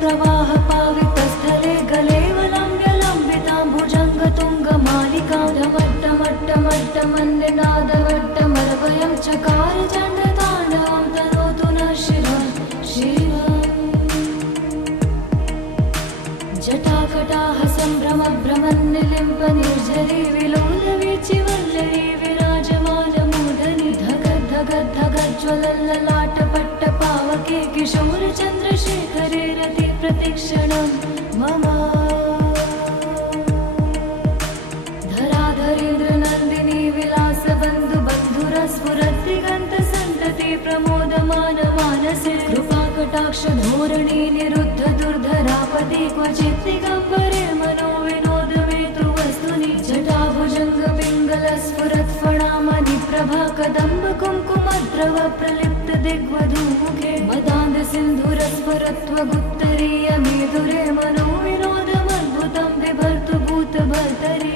प्रवाह पावितस्थले गलेवलम्ब्य लम्बितां भुजङ्गतुङ्गमालिकां ढमट्टमट्टमट्टमन्निनादवट्टमरवयं चकार चण्डताण्डवं तनोतु नः शिवं शिवम् जटाकटाह सम्भ्रमभ्रमन्निलिम्प निर्झरी विलोलवीचिवल्लरी विराजमानमूर्धनि धगद्धगद्धगज्ज्वलल्ललाटपट्टपावके किशोरचन्द्रशेखरे रति प्रतिक्षणं मम धराधरेन्द्रनन्दिनी विलासबन्धुबन्धुरस्फुरद्दिगन्तसन्तति प्रमोदमानमानसे कृपाकटाक्षधोरणी निरुद्ध दुर्धरापदि क्वचित् दिगम्बरे मनो विनोदमेतु वस्तुनि जटाभुजङ्गपिङ्गलस्फुरत्फणामणिप्रभा कदम्बकुङ्कुमद्रव प्रलिप्त दिग्वधूमुखे मदान्धसिन्धुरस्फुरत्वगुत्तरीयमेधुरे मनो विनोदमद्भुतं बिभर्तु भूतभर्तरि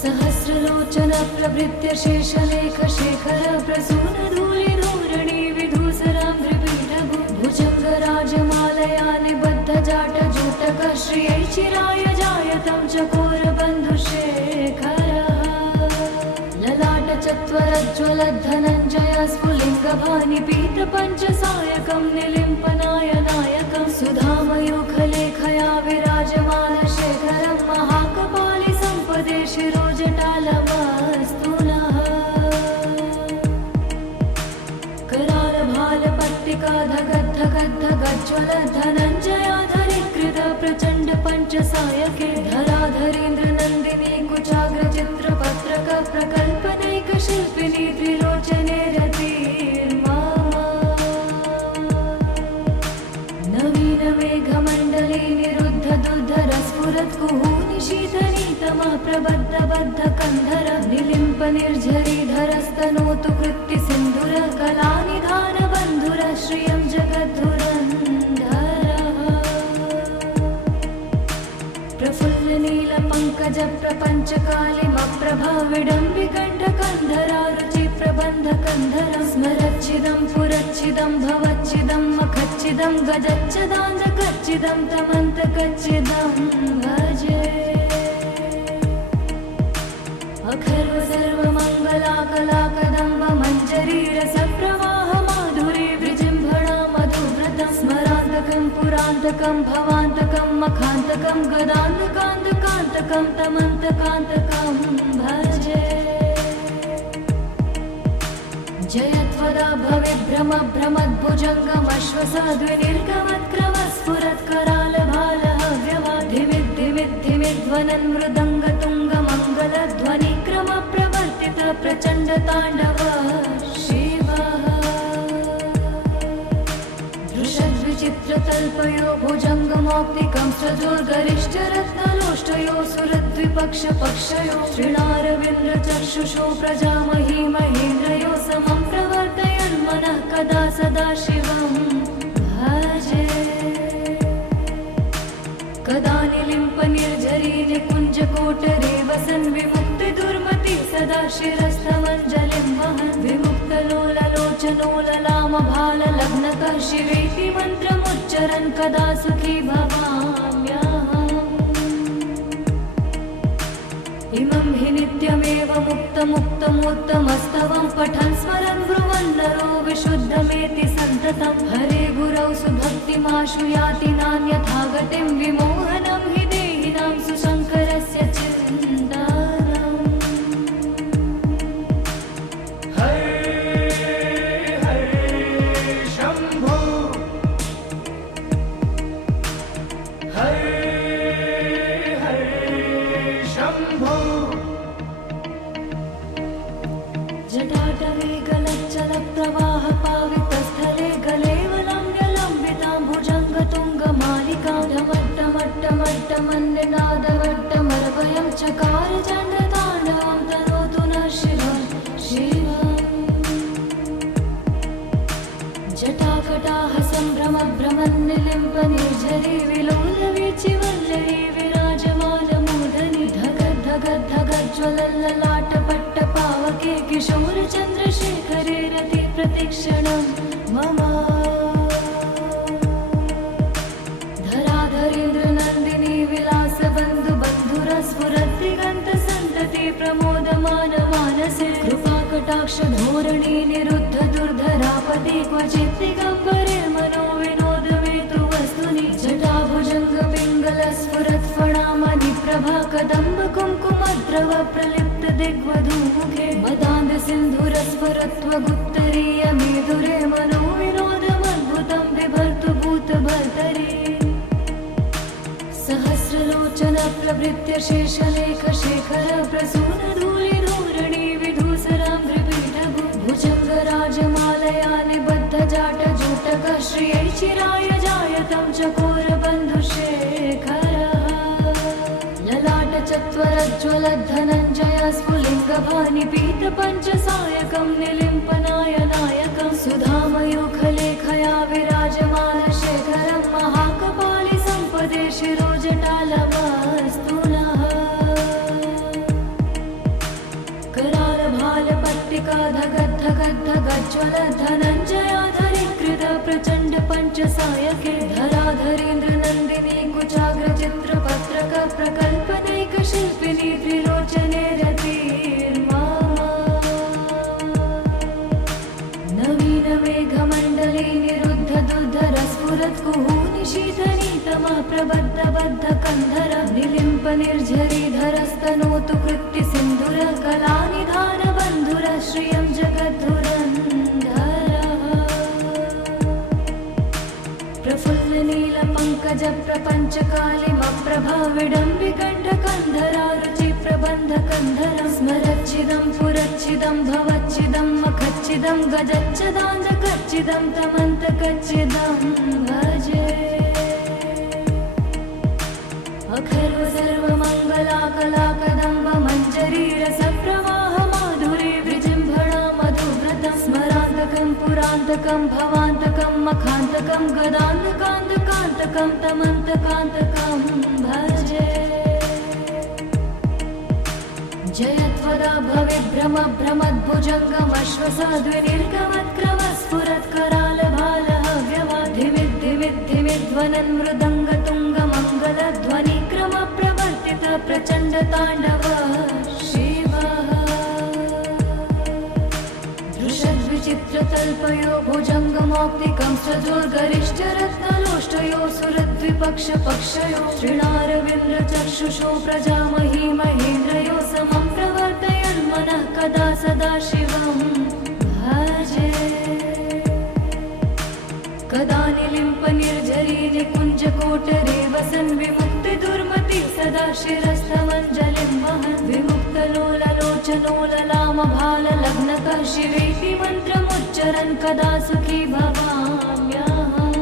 सहस्रलोचन प्रभृत्य शेषलेखशेखर प्रसूनधूलिधूरणि विधूसराम्भ्रिपीठभु भुजङ्गराजमालया निबद्धजाटजूटक श्रियै चिराय जायतं चकोरबन्धुशेखरः ललाटचत्वरज्ज्वलद्धनञ्जय स्फुलिङ्गभानिपीतपञ्चसायकं निलिम्पनायनायकं सुधामयूखलेखया विराजमानशेखरं महाकपालि सम्पदे शिरोजटालमस्तु नः करालभालपट्टिका धगद्धगद्धगज्ज्वल धनञ्जयाधरीकृत प्रचण्ड पञ्चसायके धराधरेन्द्रनन्दिनी कुचाग्रचित्रपत्रक प्रकल्पनैकशिल्पिनी त्रिलोचने नवीनमेघमण्डले निरुद्ध दुर्धरस्फुरत्कुहूनि शीतनीतमः प्रबद्धबद्धकन्धर निलिम्प निर्झरीधरस्तनोतु कृत्तिसिन्धुर कलानिधानबन्धुर श्रियं जगद्धुरन्धरः प्रफुल्लनीलपङ्कजप्रपञ्चकालिमप्रभा विडम्बिकण्ठकन्धरा रुचिप्रबन्धकन्धर स्मरच्छिदं पुरच्छिदं भवच्छिदं मखच्छिदं गजच्छदान्धकच्छिदं तमन्तकच्छिदं भजे अखर्व सर्वमङ्गलाकलाकदम्ब मञ्जरी रसप्रवाह माधुरी विजृम्भणा मधुव्रतं स्मरान्तकं पुरान्तकं भवान्तकं मखान्तकं गदान्तकान्तकान्तकं तमन्तकान्तकं भजे जयत्वदा भवेद्भ्रमभ्रमद्भुजङ्गमश्वसाद्विनिर्गमत्करालभालहव्यवाधिमिद्धिमिद्धिमिध्वनन् मृदङ्गतुङ्गमङ्गलध्वनिक्रमप्रवर्तित प्रचण्डताण्डव शिवः दृशद्विचित्रतल्पयो भुजङ्गमौक्तिकं सजोर्गरिष्ठरत्नलोष्टयो सुरद्विपक्षपक्षयो श्रीणारविन्द्रचक्षुषो प्रजामही महेन्द्रयो समं प्रवर्तयन्मनः कदा सदा शिवं भजे कदा निलिम्प निर्झरी निकुञ्जकोटरे वसन् विमुक्तिदुर्मति सदा शिरस्थमञ्जलिं वहन् विमुक्तलोललोचनो ललामभाललग्नकः शिवेति मन्त्रमुच्चरन् कदा सुखी भवाम्यहम् इमं हि नित्यमेव मुक्तमुक्तमोत्तमस्तवं पठन् स्मरन् ब्रुवन् नरो विशुद्धमेति सन्ततं हरे गुरौ सुभक्तिमाशु याति नान्यथा गतिं विमोहनं हि देहिनां सुशङ्करस्य चिन्तनम् हरे हरे शम्भो हरे हरे शम्भो जटाटवेगलज्जलप्रवाह पावितस्थले गलेवलम्ब्य लम्बितां भुजङ्गतुङ्गमालिकां ढमट्टमट्टमट्टमन्निनादवट्टमरवयं चकार चण्डताण्डवं तनोतु नः शिवं शिवम् जटाकटाह सम्भ्रमभ्रमन्निलिम्प निर्झरी विलोलवीचिवल्लरी विराजमानमूर्धनि धगद्धगद्धगज्ज्वलल्ललाटपट्टपावके किशोरचन्द्रशेखरे रति प्रतिक्षणं मम कृपाकटाक्षधोरणी निरुद्ध दुर्धरापदे क्वचित् दिगम्बरे मनो विनोदमेतु वस्तुनि जटाभुजङ्ग पिङ्गलस्फुरत्फणामणि प्रभा कदम्ब कुङ्कुमद्रव प्रलिप्त दिग्वधूमुखे मदान्ध सिन्धुरस्फुरत्वगुप्तरीय मेधुरे मनो विनोदमद्भुतं बिभर्तु भूतभर्तरि सहस्रलोचन प्रभृत्य शेषलेख शेखर प्रसून धूलि धूरणि विधूसरां त्रिपीठभु भुजङ्गराजमालया निबद्ध जाट जूटक श्रियै चिराय जायतं चकोर बन्धुशेखर ललाट चत्वरज्ज्वलद्धनञ्जय स्फुलिङ्गभानि पीत पञ्चसायकं निलिम्पनायनायकं सुधामयूखलेखया विराजमान शेखरं महाकपालि सम्पदे शिरोजटालमस्तुनः करालभालपट्टिका धगद्धगद्धगज्ज्वल धनञ्जयाधरीकृत प्रचण्ड पञ्चसायके धराधरेन्द्र नन्दिनी कुचाग्रचित्रपत्रक प्रकल्पनैक शिल्पिनी त्रिलोचने रतिर्मा नवीन मेघमण्डले निरुद्ध दुर्धरस्फुरत् कुहूनि शीतनीतमः प्रबद्ध बद्ध कन्धर निलिम्प निर्झरीधरस्तनोतु कृत्ति सिन्धुर कलानिधान बन्धुर श्रियं जगद्धुरन्धरः प्रफुल्ल नील पङ्कज प्रपञ्च कालिमप्रभा विडम्बिकण्ठ कन्धरा रुचि प्रबन्ध कन्धरं स्मरच्छिदं पुरच्छिदं भवच्छिदं मखच्छिदं गजच्छदान्धकच्छिदं तमन्तकच्छिदं भजे अखर्व सर्वमङ्गलाकलाकदम्ब मञ्जरीरसप्रवाह माधुरी विजृम्भणा मधुव्रतं स्मरान्तकं पुरान्तकं भवान्तकं मखान्तकं गदान्तकान्तकान्तकं तमन्तकान्तकं भजे जयत्वदा भविभ्रम भ्रमद्भुजङ्गमश्वसाद्विनिर्गमत्क्रमस्फुरत्करालभालहव्यवाधिमिद्धिमिद्धिमिध्वनन् मृदङ्गतुङ्गमङ्गलध्वनिक्रम प्रवर्तित प्रचण्ड ताण्डव शिवः दृशद्विचित्रतल्पयो भुजङ्गमौक्तिकं सजोर्गरिष्ठरत्नलोष्टयो सुरद्विपक्षपक्षयो श्रीणारविन्द्रचक्षुषो प्रजामही महेन्द्रयो समं प्रवर्तयन्मनः कदा सदा शिवं भजे कदा निलिम्प निर्झरी निकुञ्जकोटरे वसन् विमुक्तिदुर्मति सदा शिरस्थमञ्जलिं वहन् विमुक्तलोललोचनोललामभाललग्नकः शिवेति मन्त्रमुच्चरन् कदा सुखी भवाम्यहम्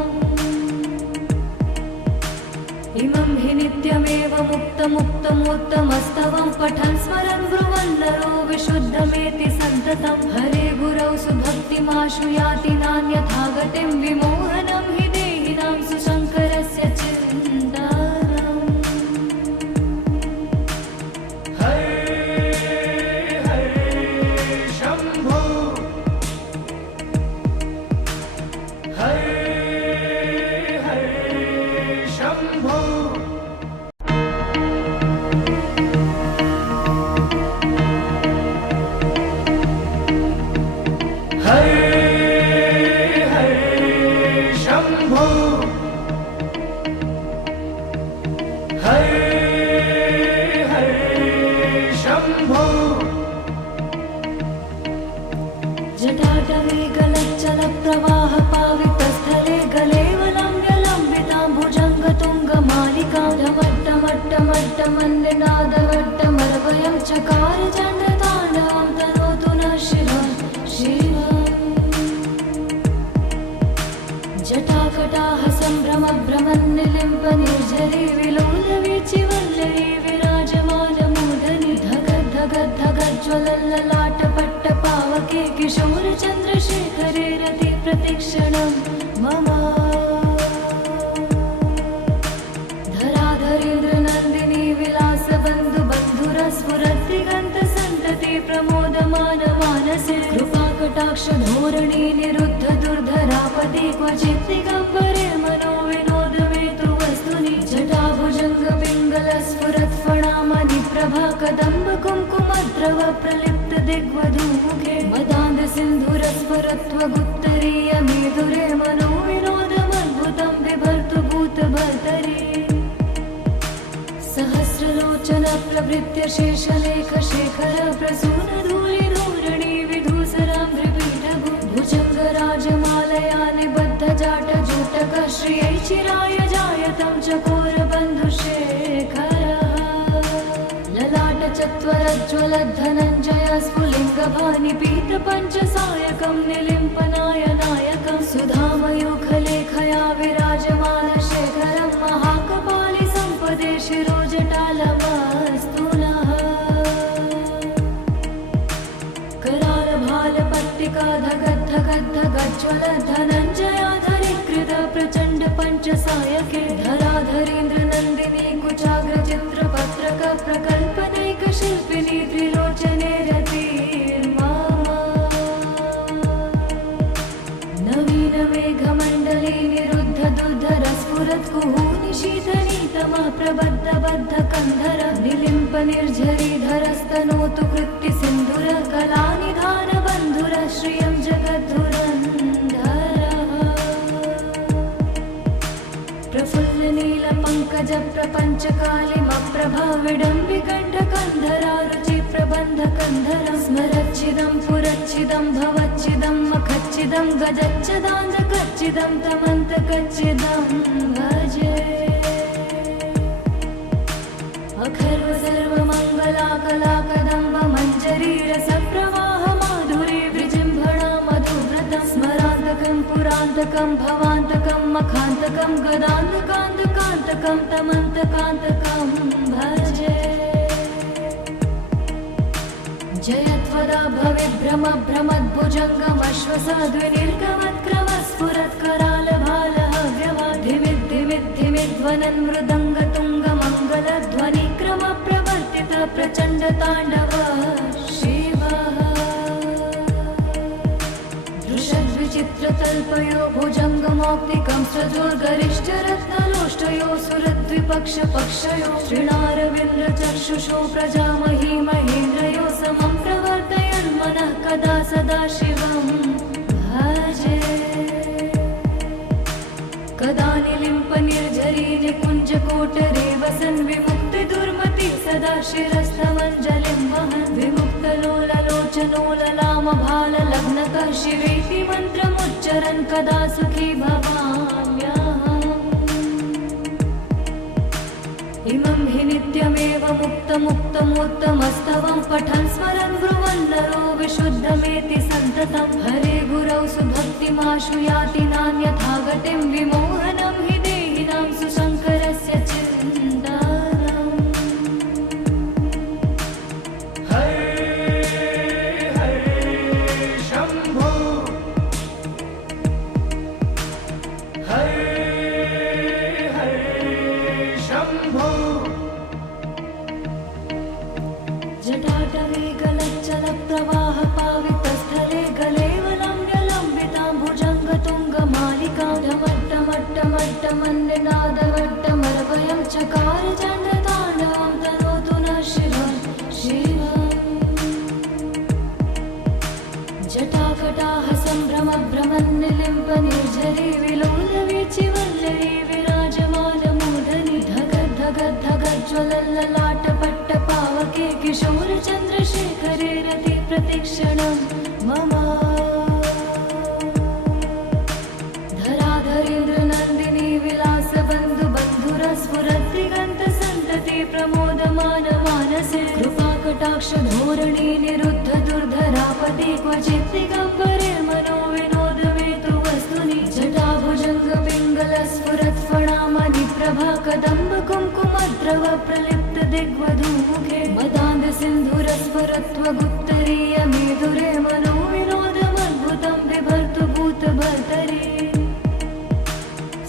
इमं हि नित्यमेव मुक्तमुक्तमोत्तमस्तवं पठन् स्मरन् ब्रुवन् नरो विशुद्धमेति सन्ततं हरे गुरौ सुभक्तिमाशु याति नान्यथा गतिं विमोहनं हि देहिनां सुशङ्करस्य चिन्तनम् हरे हरे शम्भो हरे हरे शम्भो हरे हरे शम्भो हरे हरे शम्भो जटाटवे गलच्चल प्रवाह पावितस्थले गलेवलम्ब्यलम्बितां भुजङ्गतुङ्गमालिकां ढमट्टमट्टमट्टमन्निनादवट्टमरवयं चकार चण्डताण्डवं तनोतु नः शिवं शिवम् जटाकटाह सम्भ्रम भ्रमन्निलिम्प निर्झरी विलोलवीचिवल्लरी विराजमानमूर्धनि धगद्धगद्धगज्ज्वलल्ललाटपट्टपावके किशोर चन्द्रशेखरे रति प्रतिक्षणं मम धराधरेन्द्र नन्दिनी विलास बन्धु बन्धुरस्फुरद्दिगन्त सन्तति प्रमोदमान मानसे कृपाकटाक्ष धोरणी निरुद्ध दुर्धरापदे क्वचित् दिगम्बरे मनो विनोदमेतु वस्तुनि जटाभुजङ्ग पिङ्गलस्फुरत्फणामणि प्रभा कदम्ब कुङ्कुमद्रव प्रलिप्त दिग्वधूमुखे मदा प्रभृत्य शेषलेखशेखर प्रसूनधूलिधूरणि विधूसरां त्रिपीठभु भुजङ्गराजमालया निबद्धजाटजूटक श्रियै चिराय जायतं चकोरबन्धुशेखरः ललाटचत्वरज्ज्वलद्धनञ्जय स्फुलिङ्गभानिपीतपञ्चसायकं निलिम्पनायनायकं सुधामयूखलेखया विराजमानशेखरं महाकपालि सम्पदे शिरोजटालमस्तु नः करालभालपत्तिका धगद्धगद्धगज्ज्वलद्धनञ्जयाधरीकृत प्रचण्ड पञ्चसायके धराधरेन्द्रनन्दिनी कुचाग्रचित्रपत्रक प्रकल्पनैकशिल्पिनी त्रिलोचने रतिर्मामा नवीनमेघमण्डले निरुद्धदुर्धरस्फुरत्कुहूनि शीतनीतमः प्रबद्धबद्धकन्धर निलिम्पनिर्झरीधरस्तनोतु कृत्तिसिन्धुरः कलानिधानबन्धुरः श्रियं जगद्धुरन्धरः प्रफुल्लनीलपङ्कजप्रपञ्चकालिमप्रभाविडम्बिकण्ठकन्धरा रुचिप्रबन्धकन्धरं स्मरच्चिदं पुरच्चिदं भवच्चिदं मखच्चिदं गजच्चदान्धकच्चिदं तमन्तकच्चिदं भजे अखर्व सर्वमङ्गलाकलाकदम्ब मञ्जरीरसप्रवाह माधुरी विजृम्भणा मधुव्रतं स्मरान्तकं पुरान्तकं भवान्तकं मखान्तकं गदान्तकान्तकान्तकं तमन्तकान्तकं भजे जयत्वदा भवेद्भ्रमभ्रमद्भुजङ्गमश्वसाद्विनिर्गमत्क्रमस्फुरत्करालभालः मृदङ्गतुङ्गमङ्गलध्वनिक्रमप्रवर्तित प्रचण्डताण्डवः शिवः दृशद्विचित्रतल्पयो भुजङ्गमौक्तिकं सजोर्गरिष्ठरत्नलोष्टयो सुरद्विपक्षपक्षयो श्रीणारविन्द्रचक्षुषो प्रजामही महेन्द्रयो समं प्रवर्तयन्मनः कदा सदा शिवं भजे कदा निलिम्पनिर्झरी निकुञ्जकोटरे वसन् विमुक्तिदुर्मति सदा शिरस्थमञ्जलिं वहन् विमुक्तलोललोचनोललामभाललग्नकः शिवेति मन्त्रमुच्चरन् कदा सुखी भवाम्यहम् इमं हि नित्यमेव मुक्तमुक्तमोत्तमस्तवं पठन् स्मरन् ब्रुवन् नरो विशुद्धमेति सन्ततं हरे गुरौ सुभक्तिमाशु याति नान्यथा गतिं विमोहनं हि देहिनां सुशङ्करस्य चिन्तनम् हरे हरे शम्भो हरे हरे शम्भो जटाटवे गलच्चलप्रवाह पावितस्थले गलेवलम्ब्यलम्बितां भुजङ्गतुङ्गमालिकां ढमट्टमट्टमट्टमन्निनादवट्टमर्वयं चकार चण्डताण्डवं तनोतु नः शिवं शिवम् जटाकटाः सम्भ्रमभ्रमन्निलिम्पनिर्झरी विलोलवीचिवल्लरी विराजमानमूर्धनि धगद्धगद्धगज्ज्वलल्ललाटपट्टपावके किशोरचन्द्रशेखरे रति प्रतिक्षणं मम धराधरेन्द्रनन्दिनी विलासबन्धुबन्धुरस्फुरद्दिगन्तसन्तति प्रमोदमानमानसे कृपाकटाक्षधोरणी निरुद्धदुर्धरापदे क्वचित् दिगम्बरे मनो विनोदमेतु वस्तुनि जटाभुजङ्गपिङ्गलस्फुरत्फणामणिप्रभा कदम्बकुङ्कुमद्रव प्रलिप्त दिग्वधूमुखे मदान्दसिन्धुरस्फुरत्वगुप्तरीयमेधुरे मनो विनोदमद्भुतं बिभर्तु भूतभर्तरि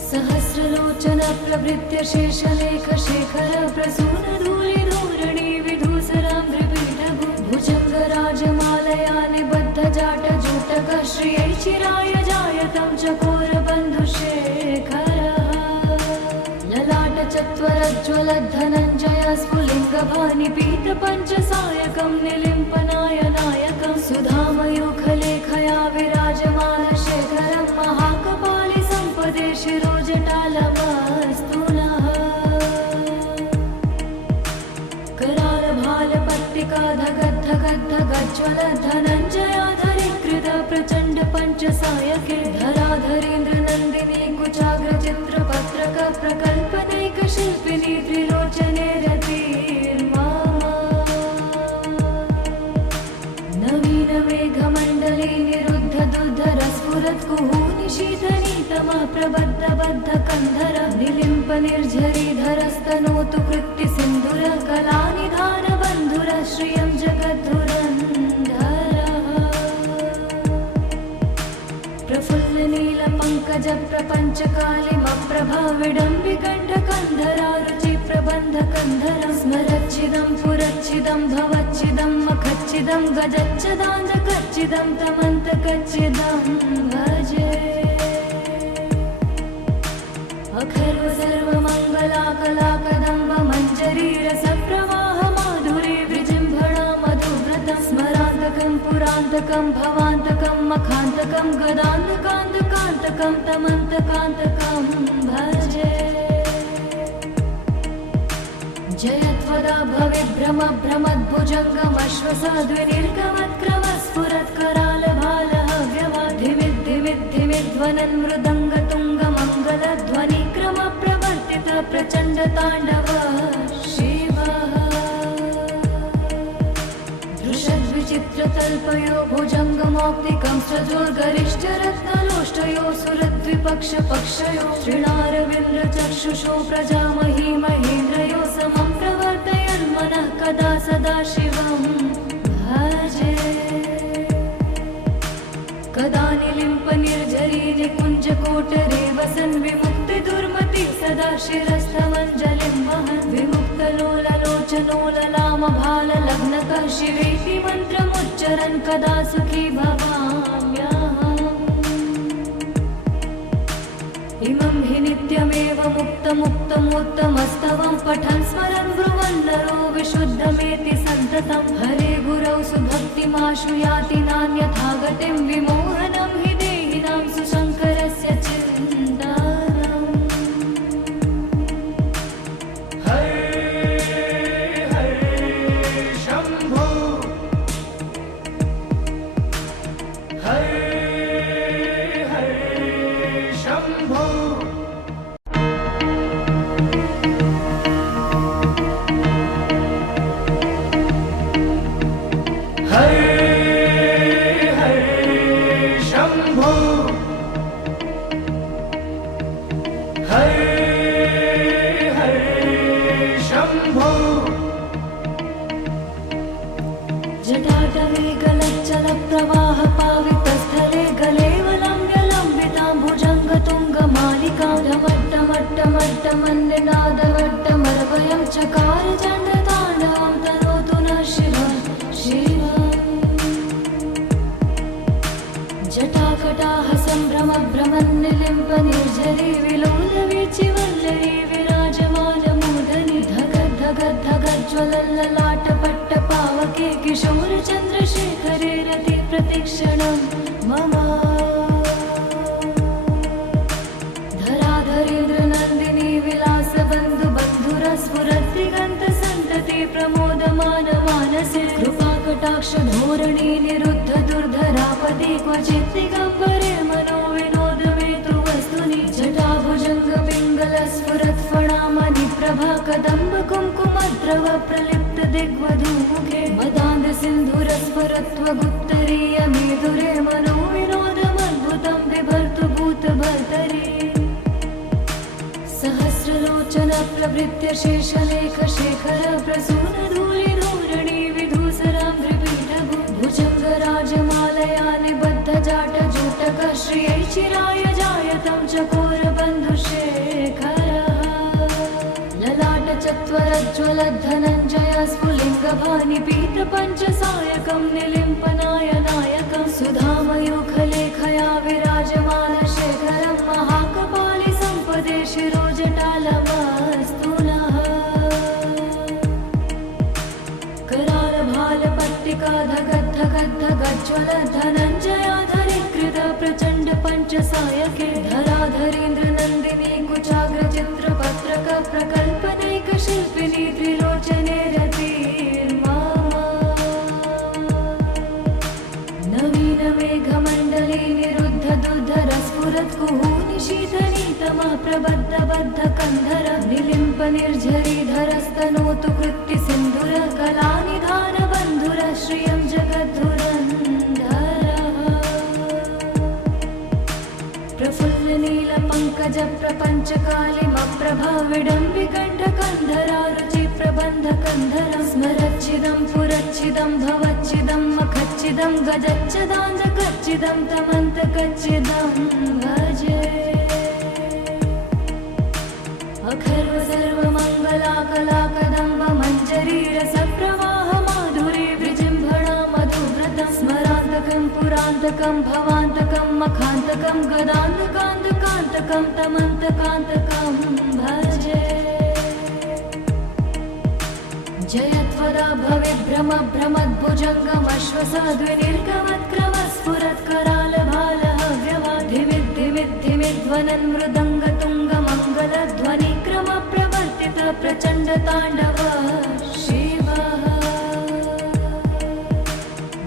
सहस्रलोचन प्रभृत्य शेषलेखशेखर प्रसूनधूलिधूरणि विधूसरां त्रिपीठभु भुजङ्गराजमालया निबद्धजाटजूटक श्रियै चिराय जायतं चकोरबन्धुशेखरः ललाटचत्वरज्ज्वलद्धनञ्जय स्फुलिङ्गभानिपीतपञ्चसायकं निलिम्पनायनायकं सुधामयूखलेखया विराजमानशेखरं महाकपालि सम्पदे शिरोजटालमस्तु नः करालभालपत्तिका प्रज्वल धनञ्जयाधरीकृत प्रचण्ड पञ्चसायके धराधरेन्द्र नन्दिनी कुचाग्र चित्रपत्रक प्रकल्पनैक शिल्पिनी त्रिलोचने रतिर्मा नवीन मेघमण्डले निरुद्ध दुर्धर स्फुरत् कुहूनि शीतनीतमा प्रबद्ध बद्ध कन्धर निलिम्प निर्झरीधरस्तनोतु कृत्ति सिन्धुर कलानिधान बन्धुर श्रियं जगद्धुरन्धरः प्रफुल्ल नील पङ्कज प्रपञ्च कालिमप्रभा विडम्बिकण्ठ कन्धरा रुचि प्रबन्ध कन्धर स्मरच्छिदं पुरच्छिदं भवच्छिदं मखच्छिदं गजच्छदान्धकच्छिदं तमन्तकच्छिदं भजे अखर्व सर्वमङ्गलाकलाकदम्ब मञ्जरी रसप्रवाह माधुरी विजृम्भणा मधुव्रतं स्मरान्तकं पुरान्तकं भवान्तकं मखान्तकं गदान्तकान्तकान्तकं तमन्तकान्तकं भजे जयत्वदा भविभ्रम भ्रमद्भुजङ्गमश्वसाद्विनिर्गमत्करालभालहव्यवाधिमिद्धिमिद्धिमिध्वनन् मृदङ्गतुङ्गमङ्गलध्वनिक्रम प्रवर्तित प्रचण्ड ताण्डव शिवः दृशद्विचित्रतल्पयो भुजङ्गमौक्तिकं सजोर्गरिष्ठरत्नलोष्टयो सुरद्विपक्षपक्षयो श्रीणारविन्द्रचक्षुषो प्रजामही महेन्द्रयो समं प्रवर्तयन्मनः कदा सदा शिवं भजे कदा निलिम्प निर्झरी निकुञ्जकोटरे वसन् विमुक्तिदुर्मति सदा शिरस्थमञ्जलिं वहन् विमुक्तलोललोचनोललामभाललग्नकः शिवेति मन्त्रमुच्चरन् कदा सुखी भवाम्यहम् इमं हि नित्यमेव मुक्तमुत्तमस्तवं पठन् स्मरन् ब्रुवन् नरो विशुद्धमेति सन्ततं हरे गुरौ सुभक्तिमाशु याति नान्यथा गतिं विमोहनं हि देहिनां सुशङ्करस्य चिन्तनम् हरे हरे शम्भो हरे हरे शम्भो हरे हरे शम्भो हरे हरे शम्भो जटाटवे गलच्चल प्रवाह पावितस्थले गलेवलम्ब्य लम्बितां भुजङ्गतुङ्गमालिकां ढमट्टमट्टमट्टमन्निनादवट्टमर्वयं चकार चण्डताण्डवं तनोतु नः शिवं शिवम् जटाकटाह सम्भ्रम भ्रमन्निलिम्प निर्झरी विलोलवीचिवल्लरी विराजमानमूर्धनि धगद् धगद् धगज्ज्वलल्ललाटपट्ट पावके किशोर चन्द्रशेखरे रति प्रतिक्षणं मम धराधरेन्द्र नन्दिनी विलासबन्धु बन्धुरस्फुरद्दिगन्त सन्तति प्रमोदमान मानसे कृपाकटाक्ष धोरणी निरुद्ध दुर्धरापति क्वचित् दिगम्बरे मनो विनोदमेतु वस्तुनि जटाभुजङ्ग पिङ्गल स्फुरत् फणामणि प्रभा कदम्ब कुङ्कुमद्रव प्रलिप्त दिग्वधूमुखे मदान्ध सिन्धुर स्फुरत्वगुत्तरीय मेधुरे मनो विनोदमद्भुतं बिभर्तु भूतभर्तरि सहस्रलोचन प्रभृत्य शेषलेख शेखर प्रसून धूलि धूरणि विधूसराम्भ्रिपीठभु भुजङ्गराजमालया निबद्ध जाट जूटक श्रियै चिराय जायतं चकोर बन्धुशेखरः ललाट चत्वरज्ज्वल धनञ्जय स्फुलिङ्गभानि पीत पञ्चसायकं निलिम्पनाय नायकं सुधामयूखलेखया विराजमान शेखरं महाकपालि सम्पदे शिरोजटालमस्तु नः करालभालपट्टिका धगद् धगद् धगज्ज्वल धनञ्जयाधरीकृत प्रचण्ड पञ्चसायके धराधरेन्द्र नन्दिनी कुचाग्र चित्रपत्रक प्रकल्पनैक शिल्पिनी त्रिलोचने रतिर्मा प्रबद्धबद्धकन्धर निलिम्प निर्झरीधरस्तनोतु कृत्ति सिन्धुर कलानिधान बन्धुर श्रियं जगद्धुरन्धरः प्रफुल्ल नील पंकज प्रपंच कालिमप्रभा विडम्बिकण्ठकन्धरा रुचि प्रबन्धकन्धर स्मरच्चिदं पुरच्चिदं भवच्चिदं मखच्चिदं गजच्चिदाञ्जकच्चिदं तमन्तकच्चिदं भजे अखर्व सर्वमङ्गलाकलाकदम्ब मञ्जरी रसप्रवाह माधुरी विजृम्भणा मधुव्रतं स्मरान्तकं पुरान्तकं भवान्तकं मखान्तकं गदान्तकान्तकान्तकं तमन्तकान्तकं भजे जयत्वदा भविभ्रम भ्रमद्भुजङ्गमश्वसाद्विनिर्गमत्करालभालहव्यवाधिमिद्धिमिद्धिमिध्वनन् मृदङ्गतुङ्गमङ्गलध्वनिक्रम प्रवर्तित प्रचण्ड ताण्डव शिवः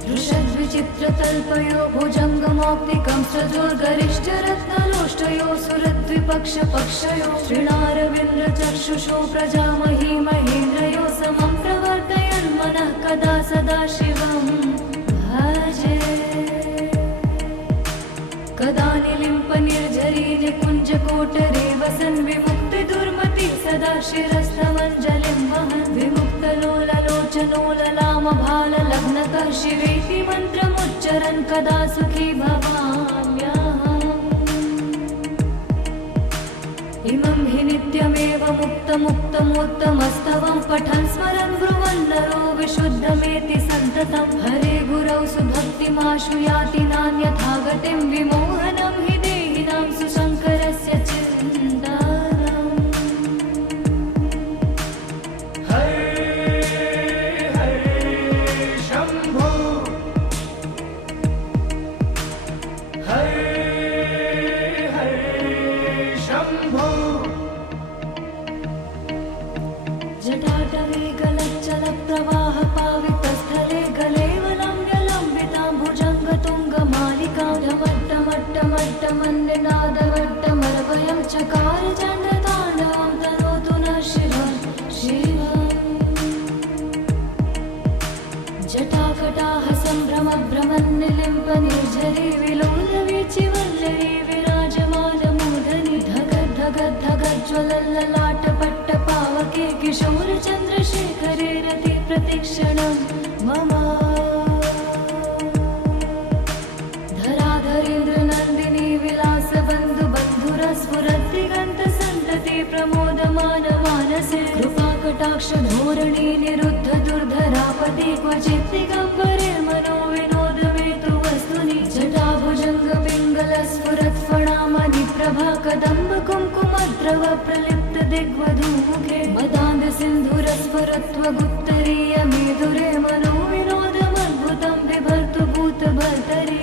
दृशद्विचित्रतल्पयो भुजङ्गमौक्तिकं सजोर्गरिष्ठरत्नलोष्टयो सुरद्विपक्षपक्षयो श्रीणारविन्द्रचक्षुषो प्रजामही महेन्द्रयो समं प्रवर्तयन्मनः कदा सदा शिवं भजे कदा निलिम्प निर्झरी निकुञ्जकोटरे वसन् विमुक्तिदुर्मति सदा शिरस्तमञ्जलिं वहन् विमुक्तलोललोचनो ललामभाललग्नतः शिवेति मन्त्रमुच्चरन् कदा सुखी भवाम्यहम् इमं हि नित्यमेव मुक्तमुक्तमोत्तमस्तवं पठन् स्मरन् ब्रुवन् नरो विशुद्धमेति सन्ततं हरे गुरौ सुभक्तिमाशु याति नान्यथा गतिं विमोहनं हि देहिनां सुशङ्करस्य चिन्तनम् हरे हरे शम्भो हरे हरे शम्भो जटाटवे गलच्चलप्रवाह पावितस्थले गलेवलम्ब्यलम्बितां भुजङ्गतुङ्गमालिकां ढमट्टमट्टमट्टमन्निनादवट्टमरवयं चकार चण्डताण्डवं तनोतु नः शिवं शिवम् जटाकटाह सम्भ्रमभ्रमन्निलिम्प निर्झरी विलोलवीचिवल्लरी विराजमानमूर्धनि धगद्धगद्धगज्ज्वलल्ललाटपट्टपावके किशोरचन्द्रशेखरे रति प्रतिक्षणं मम धराधरेन्द्रनन्दिनी विलासबन्धुबन्धुरस्फुरद्दिगन्तसन्तति प्रमोदमानमानसे कृपाकटाक्षधोरणी निरुद्ध दुर्धरापति क्वचित् दिगम्बरे मनो विनोदमेतु वस्तुनि जटाभुजङ्गपिङ्गलस्फुरत्फणामणिप्रभा कदम्ब कुङ्कुमद्रव प्रलिप्त दिग्वधूमुखे मदान्ध सिन्धुरस्फुरत्वगुत्तरीय मेधुरे मनो विनोदमद्भुतं बिभर्तु भूतभर्तरि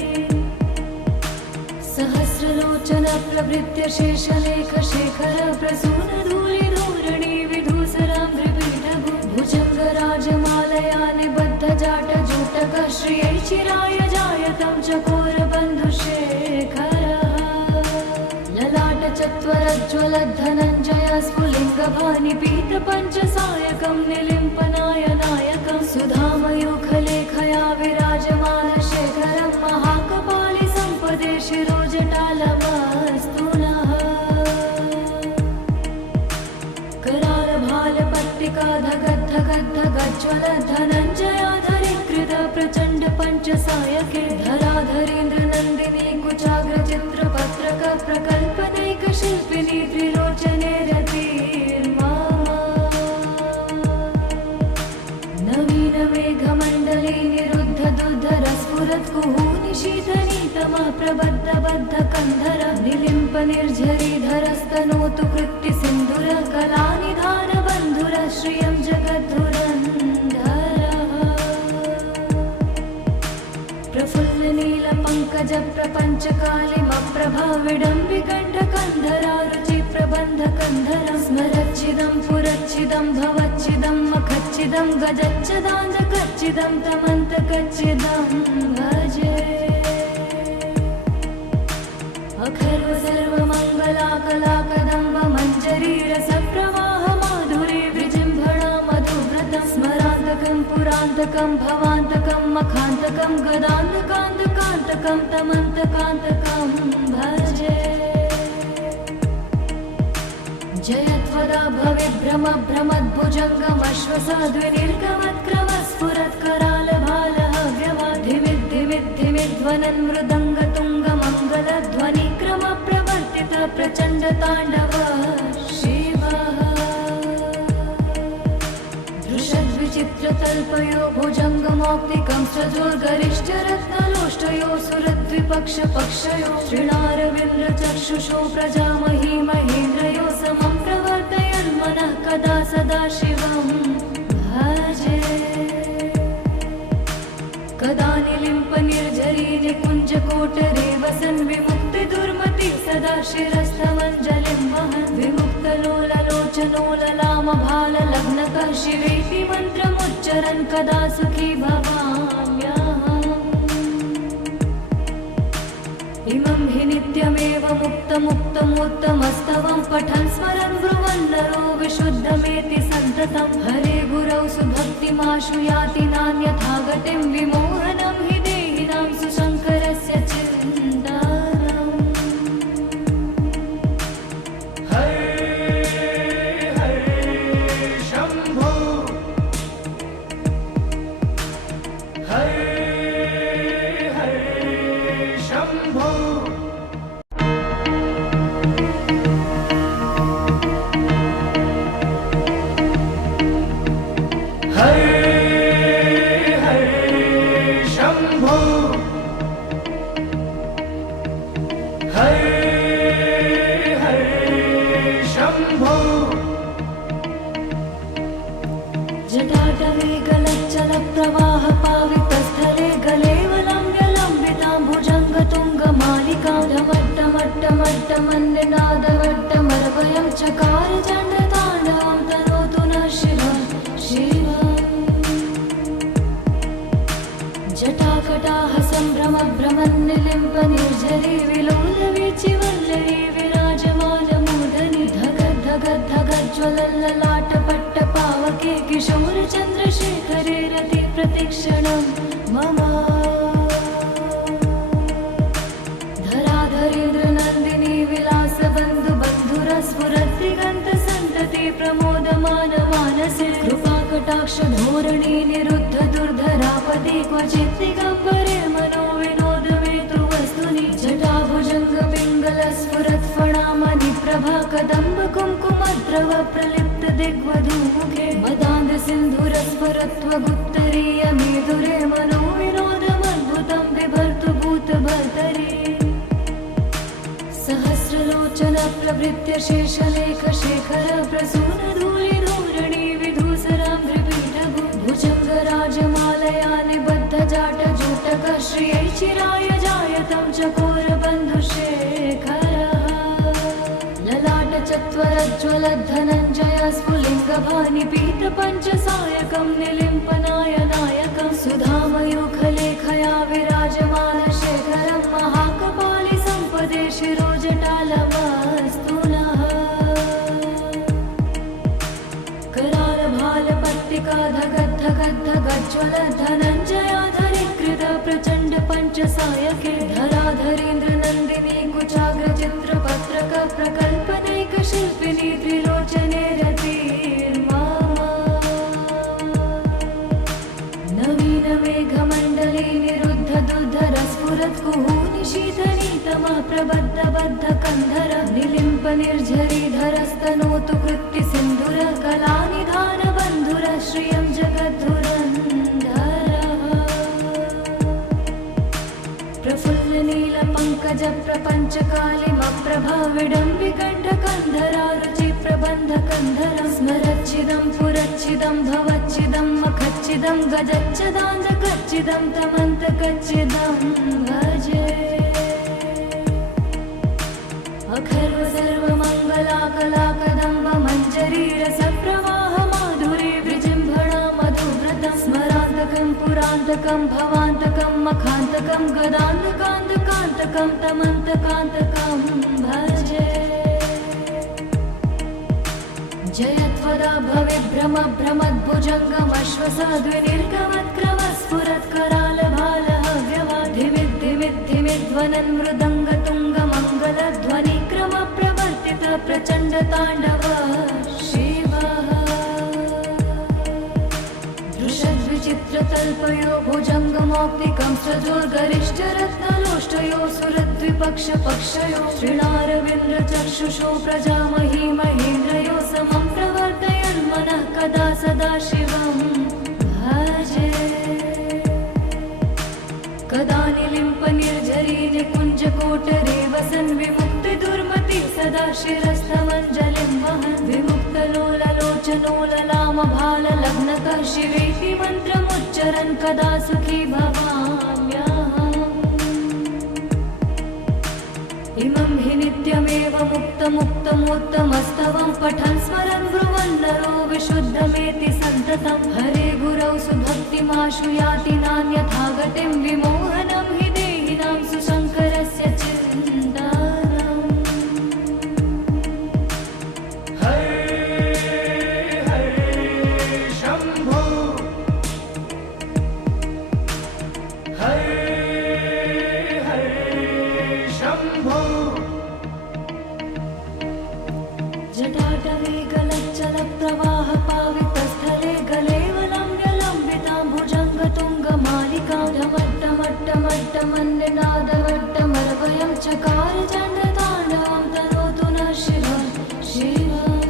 सहस्रलोचन प्रभृत्य शेषलेख शेखर प्रसून धूलिधूरणि विधूसरां त्रिपीठभु भुजङ्गराजमालया निबद्ध जाटजूटक श्रियै चिराय जायतं चकोरबन्धुशेखर ललाटचत्वरज्ज्वलद्धनञ्जय स्फुलिङ्गभानिपीतपञ्चसायकं निलिम्पनायनायकं सुधामयूखलेखया विराजमानशेखरं महाकपालि सम्पदे शिरोजटालमस्तु नः करालभालपट्टिका धगद्धगद्धगज्ज्वलधनञ्जयाधरीकृत प्रचण्ड पञ्चसायके धराधरेन्द्रनन्दिनी कुचाग्रचित्रपत्रक प्रकल्पदैकशिल्पिनी त्रिलोचने रतिर्मा नवीनमेघमण्डले निरुद्ध दुर्धरस्फुरत्कुहूनिशीतनीतमः प्रबद्धबद्धकन्धर निलिम्प निर्झरीधरस्तनोतु कृत्ति सिन्धुर कलानिधान बन्धुर श्रियं जगद्धुरन्धरः प्रफुल्ल नील पंकज प्रपंच कालिमप्रभा विडम्बिकण्ठकन्धरा रुचि प्रबन्धकन्धर स्मरच्चिदं पुरच्चिदं भवच्चिदं मखच्चिदं गजच्चिदाञ्जकच्चिदं तमन्तकच्चिदं भजे अखर्व सर्वमङ्गल मङ्गलाकलाकदम्ब मञ्जरीरसप्रवाह माधुरी विजृम्भणा मधुव्रतं स्मरान्तकं पुरान्तकं भवान्तकं मखान्तकं गदान्तकान्तकान्तकं तमन्तकान्तकं भजे जयत्वदा भविभ्रमभ्रमद्भुजङ्गमश्वसाद्विनिर्गमत्क्रमस्फुरत्करालभालहव्यवाधिमिद्धिमिद्धिमिध्वनन् मृदङ्गतुङ्गमङ्गलध्वनिक्रमप्रवर्तित प्रचण्डताण्डव शिवः दृशद्विचित्रतल्पयो भुजङ्गमौक्तिकं सजोर्गरिष्ठरत्नलोष्टयो सुरद्विपक्षपक्षयो श्रीणारविन्द्रचक्षुषो प्रजामही महेन्द्रयो समं प्रवर्तयन्मनः कदा सदा शिवं भजे कदा निलिम्पनिर्झरी निकुञ्जकोटरे वसन् विमुक्तिदुर्मति सदा शिरस्थमञ्जलिं वहन् विमुक्तलोललोचनोललामभाललग्नकः शिवेति मन्त्रमुच्चरन् कदा सुखी भवाम्यहम् इमं हि नित्यमेव मुक्तमुक्तमोत्तमस्तवं पठन् स्मरन् ब्रुवन् नरो विशुद्धमेति सन्ततं हरे गुरौ सुभक्तिमाशु याति नान्यथा गतिं विमोहनं हि देहिनां सुशङ्करस्य चिन्तनम् हरे हरे शम्भो हरे हरे शम्भो हरे हरे शम्भो हरे हरे शम्भो जटाटवे गलच्चलप्रवाहपावितस्थले गलेवलम्ब्यलम्बितां भुजङ्गतुङ्गमालिकां ढमट्टमट्टमट्टमन्निनादवट्टमरवयं चकार चण्डताण्डवं तनोतु नः शिवः शिवम् जटाकटाः सम्भ्रमभ्रमन्निलिम्पनिर्झरी विलोलवीचिवल्लरी विराजमानमूर्धनि धगद्धगद्धगज्ज्वलल्ललाटपट्टपावके किशोरचन्द्रशेखरे रति प्रतिक्षणं मम धराधरेन्द्रनन्दिनी विलासबन्धुबन्धुरस्फुरद्दिगन्तसन्तति प्रमोदमानमानसे कृपाकटाक्षधोरणी निरुद्ध दुर्धरापदि क्वचित् दिगम्बरे मनो विनोदमेतु वस्तुनि जटाभुजङ्गपिङ्गलस्फुरत्फणामणिप्रभा कदम्ब कुङ्कुमद्रव प्रलिप्त दिग्वधूमुखे मदान्दसिन्धुरस्फुरत्वगुत्तरीयमेधुरे मनो विनोदमद्भुतं बिभर्तु भूतभर्तरि सहस्रलोचन प्रभृत्य शेषलेखशेखर प्रसूनधूलिधूरणि विधूसराम्भ्रिपीठभु भुजङ्गराजमालया निबद्धजाटजूटक श्रियै चिराय जायतं चकोरबन्धुशेखरः ललाटचत्वरज्ज्वलद्धनञ्जय स्फुलिङ्गभानिपीतपञ्चसायकं निलिम्पनायनायकं सुधामयूखलेखया विराजमानशेखरं महाकपालि सम्पदे शिरोजटालमस्तु नः करालभालपट्टिका धगद्धगद्धगज्ज्वलद्धनञ्जयाधरीकृत प्रचण्ड पञ्चसायके धराधरेन्द्रनन्दिनी कुचाग्रचित्रपत्रक प्रकल्पनैकशिल्पिनी त्रिलोचने रतिर्मम नवीनमेघमण्डले निरुद्ध दुर्धरस्फुरत्कुहूनि शीतनीतमः प्रबद्धबद्धकन्धर निलिम्पनिर्झरीधरस्तनोतु कृत्तिसिन्धुर कलानिधानबन्धुर श्रियं जगद्धुरन्धरः प्रफुल्लनीलपङ्कजप्रपञ्चकालिमप्रभाविडम्बिकण्ठकन्धरा रुचिप्रबन्धकन्धरं स्मरच्चिदं पुरच्चिदं भवच्चिदं मखच्चिदं गजच्चदान्तकच्चिदं तमन्तकच्चिदं भजे अखर्व सर्वमङ्गलाकलाकदम्ब मञ्जरीरसप्रवाह माधुरी विजृम्भणा मधुव्रतं स्मरान्तकं पुरान्तकं भवान्तकं मखान्तकं गदान्तकान्तकान्तकं तमन्तकान्तकं भजे जयत्वदा भवेद्भ्रमभ्रमद्भुजङ्गमश्वसाद्विनिर्गमत्क्रमस्फुरत्करालभालहव्यवाधिमिद्धिमिद्धिमिध्वनन् मृदङ्गतुङ्गमङ्गलध्वनिक्रमप्रवर्तित प्रचण्डताण्डव शिवः दृशद्विचित्रतल्पयो भुजङ्गमौक्तिकं सजोर्गरिष्ठरत्नलोष्टयो सुरद्विपक्षपक्षयो श्रीणारविन्द्रचक्षुषो प्रजामही महेन्द्रयो समं प्रवर्तयन् मनः कदा सदा शिवं भजे कदा निलिम्पनिर्झरी निकुञ्जकोटरे वसन् विमुक्तिदुर्मति सदा शिरस्थमञ्जलिं वहन् विमुक्तलोललोचनोललामभाललग्नकः शिवेति मन्त्रमुच्चरन् कदा सुखी भवाम्यहम् इमं हि नित्यमेव मुक्तमुक्तमोत्तमस्तवं पठन् स्मरन् ब्रुवन् नरो विशुद्धमेति सन्ततं हरे गुरौ सुभक्तिमाशु याति नान्यथा गतिं विमोहनं हि देहिनां सुशङ्करस्य चिन्तनम् हरे हरे शम्भो हरे हरे शम्भो जटाटवे गलच्चलप्रवाह पावितस्थले गलेवलम्ब्यलम्बितां भुजङ्गतुङ्गमालिकां ढमट्टमट्टमट्टमन्निनादवट्टमर्वयं चकार चण्डताण्डवं तनोतु नः शिवं शिवम्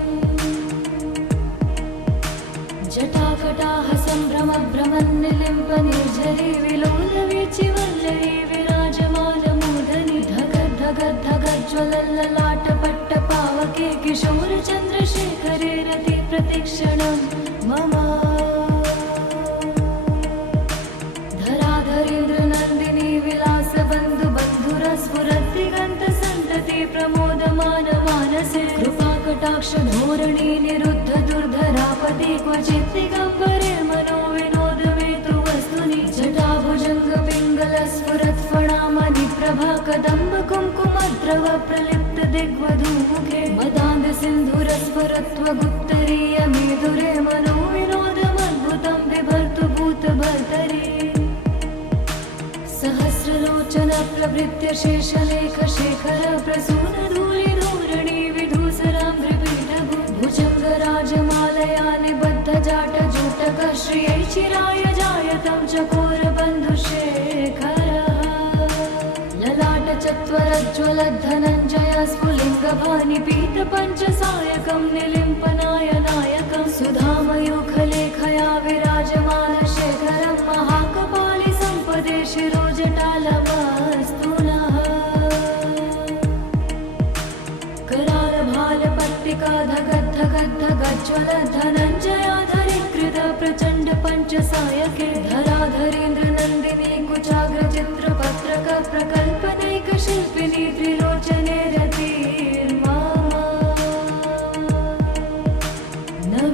जटाकटाः सम्भ्रमभ्रमन्निलिम्पनिर्झरी विलोलवीचिवल्लरी विराजमानमूर्धनि धगद्धगद्धगज्ज्वलल्ललाटपट्टपावके किशोरचन्द्रशेखरे रति प्रतिक्षणं मम धराधरेन्द्रनन्दिनी विलासबन्धुबन्धुरस्फुरद्दिगन्तसन्तति प्रमोदमानमानसे कृपाकटाक्षधोरणी निरुद्ध दुर्धरापति क्वचित् दिगम्बरे मनो विनोदमेतु वस्तुनि जटाभुजङ्गपिङ्गलस्फुरत्फणामणिप्रभा कदम्बकुङ्कुमद्रव प्रलिप्त दिग्वधूमुखे मदान्दसिन्धुरस्फुरत्वगुप्तरीयमेधुरे मनो विनोदमद्भुतं बिभर्तु भूतभर्तरि सहस्रलोचन प्रभृत्य शेषलेखशेखर प्रसूनधूलिधूरणि विधूसराम्भ्रिपीठभु भुजङ्गराजमालया निबद्धजाटजूटकः श्रियै चिराय जायतं चकोरबन्धुशेखरः ललाटचत्वरज्ज्वलद्धनञ्जय स्फुलिङ्गभानिपीतपञ्चसायकं निलिम्पनाय नायकं सुधामयूखलेखया विराजमानशेखरं महाकपालि सम्पदे शिरोजटालमस्तु नः करालभालपट्टिका धगद्धगद्धगज्ज्वलधनञ्जयाधरीकृत प्रचण्ड पञ्चसायके धराधरेन्द्रनन्दिनी कुचाग्रचित्रपत्रक प्रकल्पनैकशिल्पिनी त्रिलोचने रतिर्मा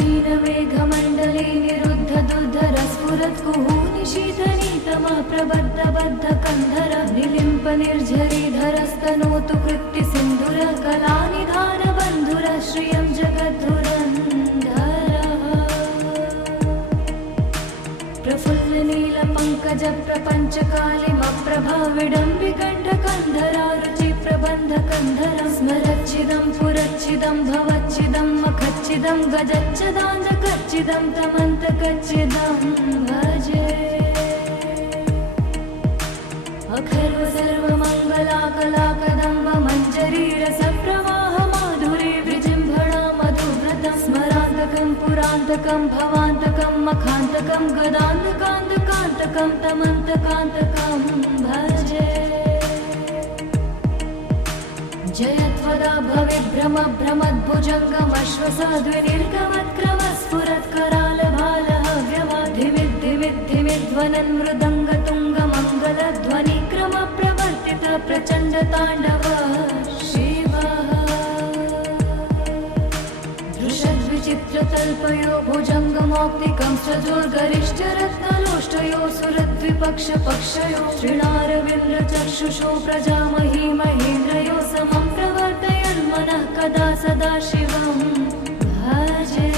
नवीनमेघमण्डले निरुद्ध दुर्धरस्फुरत्कुहूनि शीतनीतमा प्रबद्धबद्धकन्धर निलिम्पनिर्झरीधरस्तनोतु कृत्तिसिन्धुर कलानिधानबन्धुर श्रियं जगद्धुरन्धरः प्रफुल्लनीलपङ्कजप्रपञ्चकालिमप्रभा विडम्बिकण्ठकन्धरा रुचिप्रबन्धकन्धरं स्मरच्चिदं पुरच्चिदं भवच्चिदं मखच्चिदं गजच्चदान्तकच्चिदं तमन्तकच्चिदं भजे अखर्व सर्वमङ्गलाकलाकदम्ब मञ्जरी रसप्रवाह माधुरी विजृम्भणा मधुव्रतं स्मरान्तकं पुरान्तकं भवान्तकं मखान्तकं गदान्तकान्तकान्तकं तमन्तकान्तकं भजे जयत्वदा भवेद्भ्रमभ्रमद्भुजङ्गमश्वसाद्विनिर्गमत्क्रमस्फुरत्करालभालहव्यवाधिमिद्धिमिद्धिमिध्वनन् मृदङ्गतुङ्गमङ्गलध्वनिक्रमप्रवर्तित प्रचण्डताण्डव शिवः दृशद्विचित्र विचित्रतल्पयो भुजङ्गमौक्तिकं सजोर्गरिष्ठरत्नलोष्टयो सुरद्विपक्षपक्षयो श्रीणारविन्द्रचक्षुषो प्रजामही महेन्द्रयो समं प्रवर्तयन्मनः कदा सदा शिवं भजे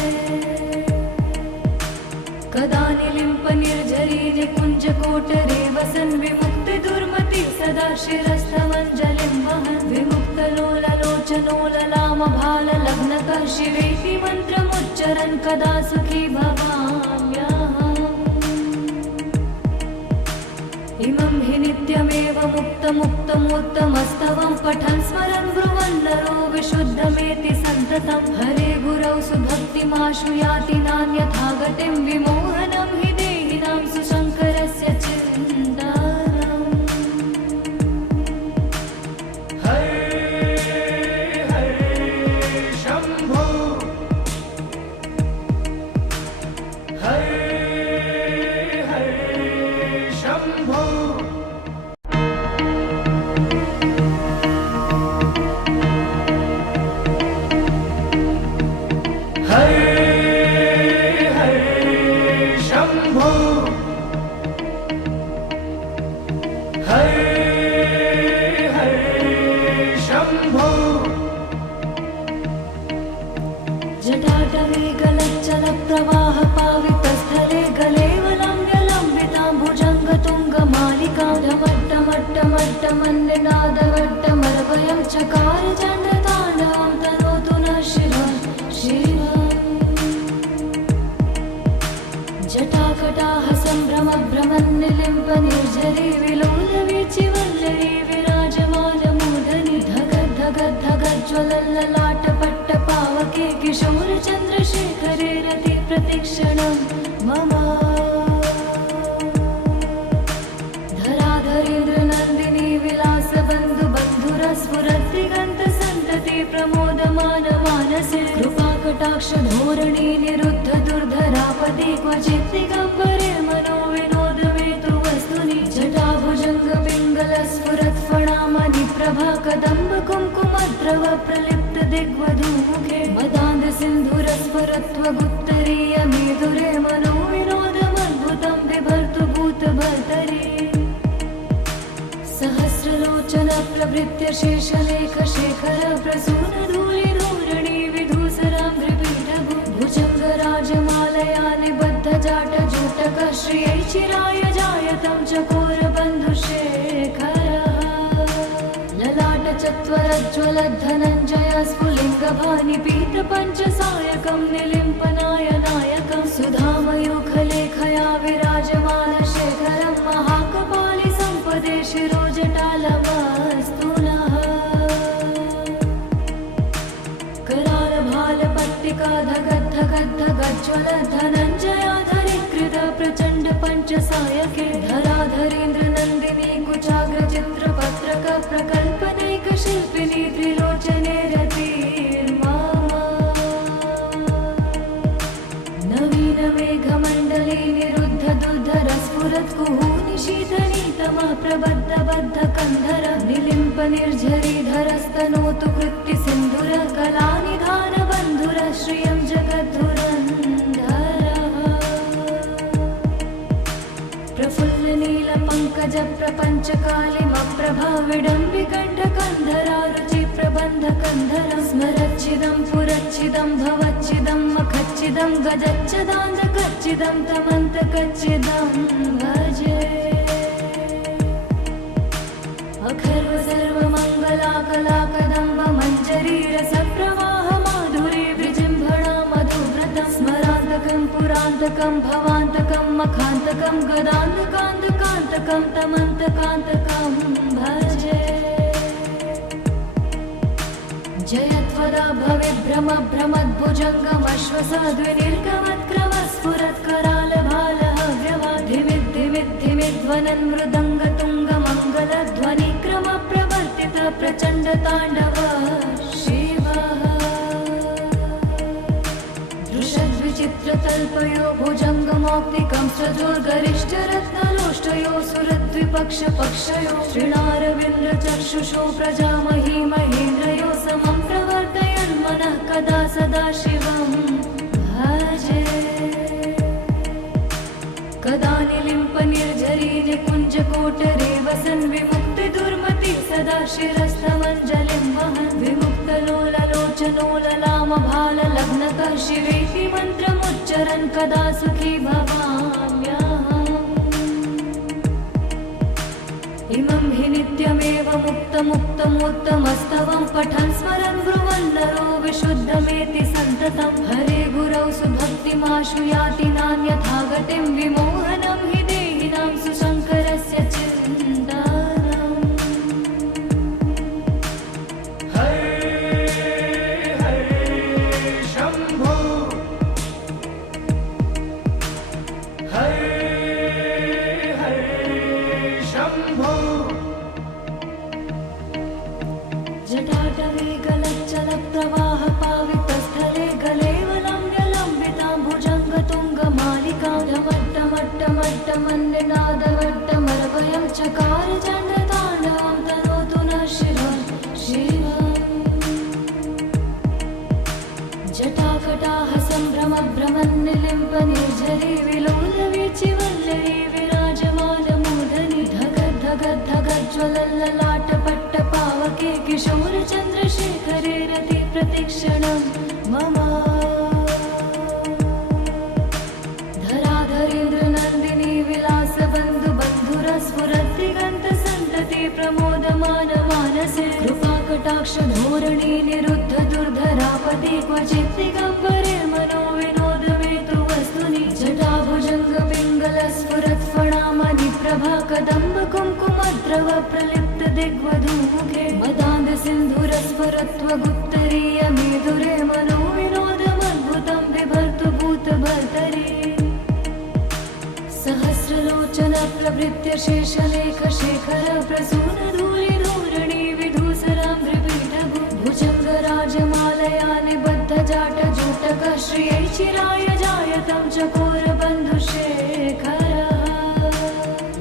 कदा निलिम्पनिर्झरी निकुञ्जकोटरे वसन् विमुक्तिदुर्मति सदा शिरस्थमञ्जलिं वहन् विमुक्तलोललोचनो ललामभाललग्नकः शिवेति मन्त्रमुच्चरन् कदा सुखी भवाम्यहम् इमं हि नित्यमेव मुक्तमुत्तमस्तवं पठन् स्मरन् ब्रुवन् नरो विशुद्धमेति सन्ततं हरे गुरौ सुभक्तिमाशु याति नान्यथा गतिं विमोहनं हि देहिनां सुशङ्करस्य चिन्तनम् हरे हरे शम्भो हरे हरे शम्भो हरे हरे शम्भो हरे हरे शम्भो जटाटवे गलच्चलप्रवाह पावितस्थले गलेवलम्ब्यलम्बितां भुजङ्गतुङ्गमालिकां ढमट्टमट्टमट्टमन्निनादवट्टमर्वयं चकार चण्डताण्डवं तनोतु नः शिवं शिवम् जटाकटाः सम्भ्रमभ्रमन्निलिम्पनिर्झरी विलोलवीचिवल्लरी विराजमानमूर्धनि धगद्धगद्धगज्ज्वलल्ललाटपट्टपावके किशोरचन्द्रशेखरे रति प्रतिक्षणं मम धराधरेन्द्रनन्दिनी विलासबन्धुबन्धुरस्फुरद्दिगन्तसन्तति प्रमोदमानमानसे कृपाकटाक्षधोरणी निरुद्ध दुर्धरापदि क्वचित् दिगम्बरे मनो विनोदमेतु वस्तुनि जटाभुजङ्गपिङ्गलस्फुरत्फणामणि प्रभा कदम्ब कुङ्कुमद्रव प्रलिप्त दिग्वधूमुखे मदान्धसिन्धुरस्फुरत्वगुत्तरीयमेधुरे मनो विनोदमद्भुतं बिभर्तु भूतभर्तरि सहस्रलोचन प्रभृत्य शेषलेखशेखर प्रसूनधूलिधूरणि विधूसराङ्घ्रिपीठभु भुजङ्गराजमालया निबद्धजाटजूटकः श्रियै चिराय जायतं चकोरबन्धुशेखरः ललाटचत्वरज्ज्वलद्धनञ्जय स्फुलिङ्गभानिपीतपञ्चसायकं निलिम्पनाय नायकं सुधामयूखलेखया विराजमानशेखरं महाकपालि सम्पदे शिरोजटालमस्तु नः करालभालपट्टिका धगद्धगद्धगज्ज्वलधनञ्जयाधरीकृत प्रचण्ड पञ्चसायके धराधरेन्द्रनन्दिनी कुचाग्रचित्रपत्रक प्रकल्पनैकशिल्पिनी त्रिलोचने रतिर्मम नवीनमेघमण्डले निरुद्ध दुर्धरस्फुरत्कुहूनि शीतनीतमः प्रबद्धबद्धकन्धर निलिम्पनिर्झरीधरस्तनोतु कृत्तिसिन्धुर कलानिधानबन्धुर श्रियं जगद्धुरन्धरः प्रफुल्लनीलपङ्कजप्रपञ्चकालिमप्रभा विडम्बिकण्ठकन्धरा रुचिप्रबन्धकन्धरं स्मरच्छिदं पुरच्छिदं भवच्छिदं मखच्छिदं गजच्छदान्धकच्छिदं तमन्तकच्छिदं भजे अखर्व सर्वमङ्गलाकलाकदम्ब मञ्जरीरसप्रवाह माधुरी विजृम्भणा मधुव्रतं स्मरान्तकं पुरान्तकं भवान्तकं मखान्तकं गदान्तकान्तकान्तकं तमन्तकान्तकं भजे जयत्वदा भवेभ्रमभ्रमद्भुजङ्गमश्वसाद्विनिर्गमत्करालभालहव्यवाधिमिद्धिमिद्धिमिध्वनन् मृदङ्गतुङ्गमङ्गलध्वनिक्रमप्रवर्तित प्रचण्डताण्डव शिवः दृशद्विचित्रतल्पयो भुजङ्गमौक्तिकं सजोर्गरिष्ठरत्नलोष्टयो सुरद्विपक्षपक्षयो श्रीणारविन्द्रचक्षुषो प्रजामही महेन्द्रयो समं प्रवर्तयन्मनः कदा सदा शिवं कुञ्जकोटरे वसन् विमुक्तिदुर्मति सदा शिरस्थमञ्जलिं वहन् विमुक्तलोललोचनो ललामभाललग्नतः शिवेति मन्त्रमुच्चरन् कदा सुखी भवाम्यहम् इमं हि नित्यमेव मुक्तमुक्तमोत्तमस्तवं पठन् स्मरन् ब्रुवन् नरो विशुद्धमेति सन्ततं हरे गुरौ सुभक्तिमाशु याति नान्यथा गतिं विमोहनं हि देहिनां सुशङ्करस्य चिन्तनम् हरे हरे शम्भो हरे हरे शम्भो जटाटवे गलच्चलप्रवाहपावितस्थले गलेवलम्ब्यलम्बितां भुजङ्गतुङ्गमालिकां ढमट्टमट्टमट्टमन्निनादवट्टमरवयं चकार चण्डताण्डवं तनोतु नः शिवं शिवम् जटाकटाः सम्भ्रमभ्रमन्निलिम्पनिर्झरी विलोलवीचिवल्लरी विराजमानमूर्धनि धगद्धगद्धगज्ज्वलल्ललाटपट्टपावके किशोरचन्द्रशेखरे रति प्रतिक्षणं मम धराधरेन्द्रनन्दिनी विलासबन्धुबन्धुरस्फुरद्दिगन्तसन्तति प्रमोदमानमानसे कृपाकटाक्षधोरणी निरुद्ध दुर्धरापदि क्वचित् दिगम्बरे मनो विनोदमेतु वस्तुनि जटाभुजङ्गपिङ्गलस्फुरत्फणामणिप्रभा कदम्ब कुङ्कुमद्रव प्रलिप्त दिग्वधूमुखे मदान्दसिन्धुरस्फुरत्वगुप्तरीयमेधुरे मनो विनोदमद्भुतं बिभर्तु भूतभर्तरि सहस्रलोचन प्रभृत्य शेषलेखशेखर प्रसूनधूलिधूरणि विधूसरां त्रिपीठभु भुजङ्गराजमालया निबद्धजाटजूटक श्रियै चिराय जायतं चकोरबन्धुशेखर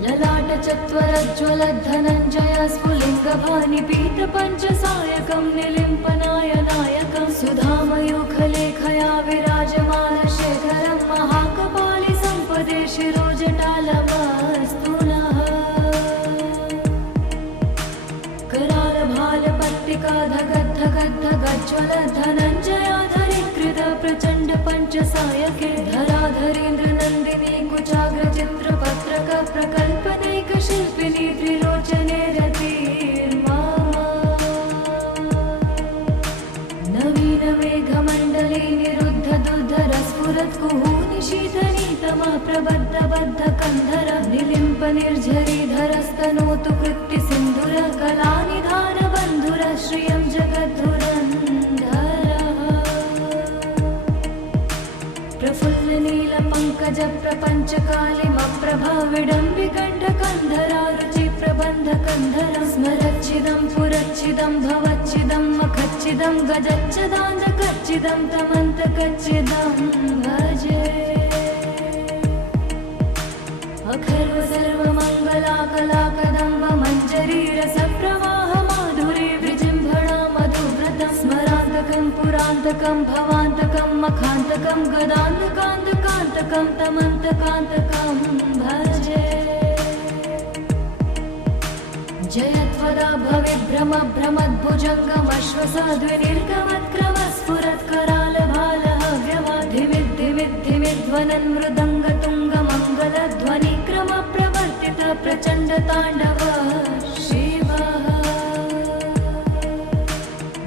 ललाटचत्वरज्ज्वलद्धनञ्जय स्फुलिङ्गभानिपीतपञ्चसायकं निलिम्पनायनायकं सुधामयूखलेखया विराजमानशेखरं महाकपालि सम्पदे शिरोजटालमस्तु नः करालभालपट्टिका धगद्धगद्धगज्ज्वलद्धनञ्जयाधरीकृत प्रचण्ड पञ्चसायके धराधरेन्द्रनन्दिनी कुचाग्रचित्रपत्रक प्रकल्पनैकशिल्पिनी त्रिलोचने रतिर्मा नवीनमेघमण्डले निरुद्ध दुर्धरस्फुरत्कुहूनि शीतनीतमः प्रबद्धबद्धकन्धर निलिम्पनिर्झरीधरस्तनोतु कृत्तिसिन्धुर कलानिधानबन्धुर श्रियं जगद्धुरन्धरः प्रफुल्लनीलपङ्कजप्रपञ्चकालिमप्रभा विडम्बिकण्ठकन्धरा रुचिप्रबन्धकन्धरं स्मरच्चिदं पुरच्चिदं भवच्चिदं मखच्चिदं गजच्चदान्तकच्चिदं तमन्तकच्चिदं भजे अखर्व सर्वमङ्गलाकलाकदम्ब मञ्जरीरसप्रवाह माधुरी विजृम्भणा मधुव्रतं स्मरान्तकं पुरान्तकं भवान्तकं मखान्तकं गदान्तकान्तकान्तकं तमन्तकान्तकं भजे जयत्वदा भविभ्रमभ्रमद्भुजङ्गमश्वसाद्विनिर्गमत्करालभालहव्यमाधिमिद्धिमिद्धिमिध्वनन् मृदङ्गतुङ्गमङ्गलध्वनिक्रमप्रवर्तित प्रचण्डताण्डव शिवः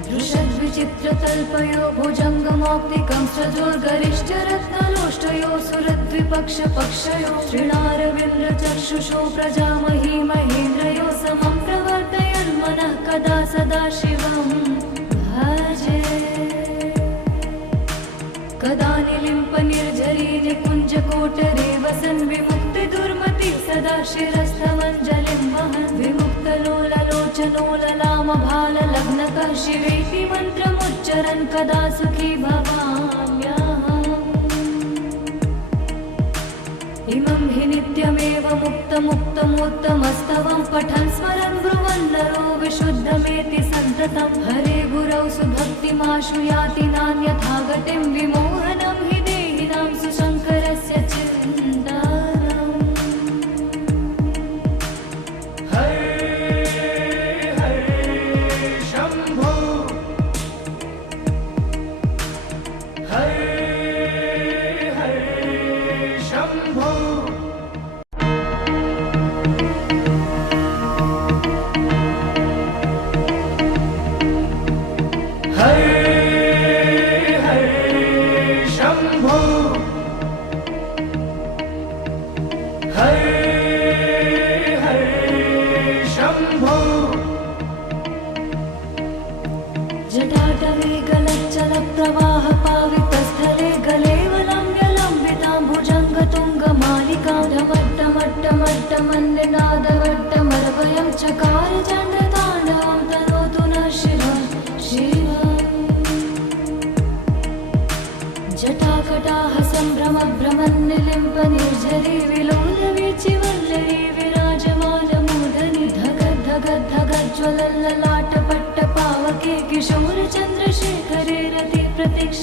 दृशद्विचित्रतल्पयो भुजङ्गमौक्तिकं सजोर्गरिष्ठरत्नलोष्टयो सुरद्विपक्षपक्षयो श्रीणारविन्द्रचक्षुषो प्रजामही महेन्द्रयो समं प्रवर्तयन्मनः कदा सदा शिवं भजे कदा निलिम्पनिर्झरी निकुञ्जकोटरे वसन् विमुक्तिदुर्मति सदा शिरस्थमञ्जलिं वहन् विमुक्तलोललोचनो ललामभाललग्नतः शिवेति मन्त्रमुच्चरन् कदा सुखी भवाम्यहम् इमं हि नित्यमेव मुक्तमुक्तमोत्तमस्तवं पठन् स्मरन् ब्रुवन् नरो विशुद्धमेति सन्ततं हरे गुरौ सुभक्तिमाशु याति नान्यथा गतिं विमोहनं हि देहिनां सुशङ्करस्य चिन्तनम्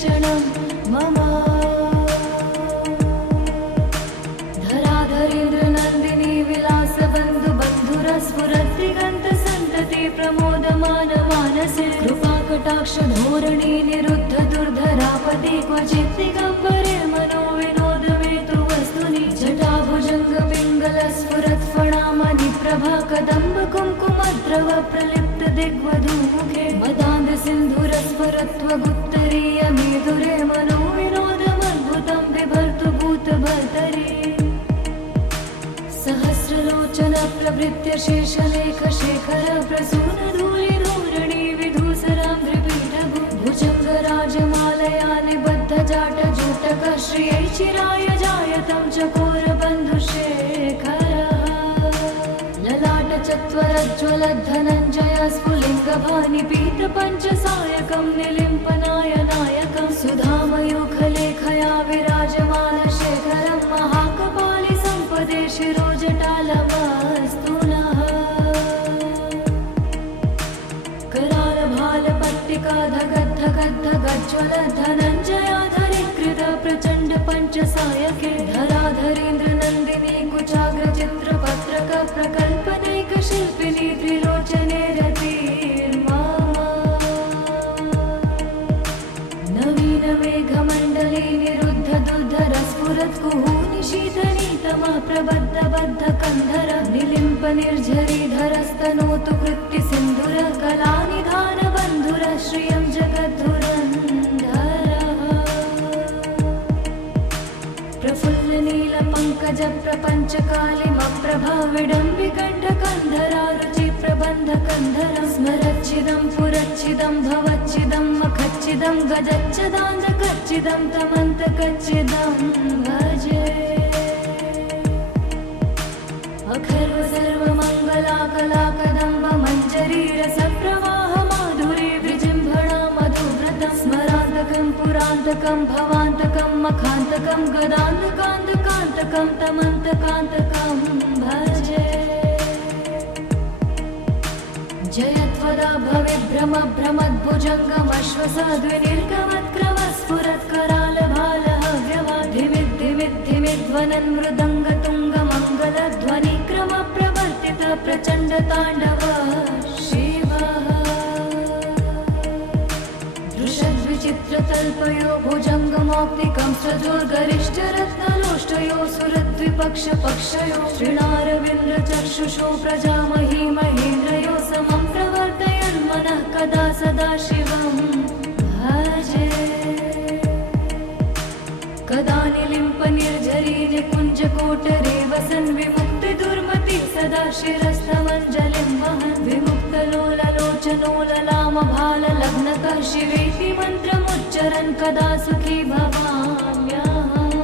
प्रतीक्षणं मम धराधरेन्द्रनन्दिनी विलासबन्धुबन्धुरस्फुरद्दिगन्तसन्तति प्रमोदमान मानसे कृपाकटाक्षधोरणी निरुद्ध दुर्धरापदे क्वचित् दिगम्बरे मनोविनोदमेतु वस्तुनि जटाभुजङ्गपिङ्गलस्फुरत्फणामणिप्रभा कदम्ब कुङ्कुमद्रव प्रलिप्त दिग्वधूमुखे मदान्दसिन्धुरस्फुरत्वगुत्तरीयमेधुरे मनोविनोदमद्भुतं बिभर्तु भूतभर्तरि सहस्रलोचन प्रभृत्य शेषलेखशेखर प्रसूनधूलिधूरणि विधूसराङ्घ्रिपीठभु भुजङ्गराजमालया निबद्धजाटजूटक श्रियै चिराय जायतं चकोरबन्धुशेखरः ललाटचत्वरज्ज्वलद्धनञ्जय स्फुलिङ्गभानिपीतपञ्चसायकं निलिम्पनायनायकं सुधामयूखलेखया विराजमानशेखरं महाकपालि सम्पदे शिरोजटालमस्तु नः करालभालपट्टिका धगद्धगद्धगज्ज्वलद्धनञ्जयाधरीकृत प्रचण्ड पञ्चसायके धराधरेन्द्रनन्दिनी कुचाग्रचित्रपत्रक प्रकल्पनैकशिल्पिनी त्रिलोचने रतिर्मा नवीनमेघमण्डले निरुद्ध दुर्धरस्फुरत्कुहूनि शीतनीतमः प्रबद्धबद्धकन्धर निलिम्प निर्झरीधरस्तनोतु कृत्तिसिन्धुर कलानिधानबन्धुर श्रियं जगद्धुरन्धरः प्रफुल्लनीलपङ्कजप्रपञ्चकालिमप्रभा विडम्बिकण्ठकन्धरा रुचिप्रबन्धकन्धरं स्मरच्छिदं पुरच्छिदं भवच्छिदं मखच्छिदं गजच्छदान्धकच्छिदं तमन्तकच्छिदं भजे अखर्व सर्वमङ्गलाकलाकदम्ब मञ्जरीरसप्रवाह माधुरी विजृम्भणा मधुव्रतं स्मरान्तकं पुरान्तकं भवान्तकं मखान्तकं गदान्तकान्तकान्तकं तमन्तकान्तकं भजे जयत्वदा भवेद्भ्रमभ्रमद्भुजङ्गमश्वसाद्विनिर्गमत्क्रमस्फुरत्करालभालः मृदङ्गतुङ्गमङ्गलध्वनिक्रमप्रवर्तित प्रचण्डताण्डवः शिवः दृशद्विचित्रतल्पयो भुजङ्गमौक्तिकं सजोर्गरिष्ठरत्नलोष्टयो सुरद्विपक्षपक्षयो श्रीणारविन्द्रचक्षुषो प्रजामही महेन्द्रयो समं प्रवर्तयन्मनः कदा सदा शिवं भजे कदा निलिम्प निर्झरी निकुञ्जकोटरे वसन् विमुक्तिदुर्मति सदा शिरस्थमञ्जलिं वहन् विमुक्तलोललोचनोललामभाललग्नकः शिवेति मन्त्रमुच्चरन् कदा सुखी भवाम्यहम्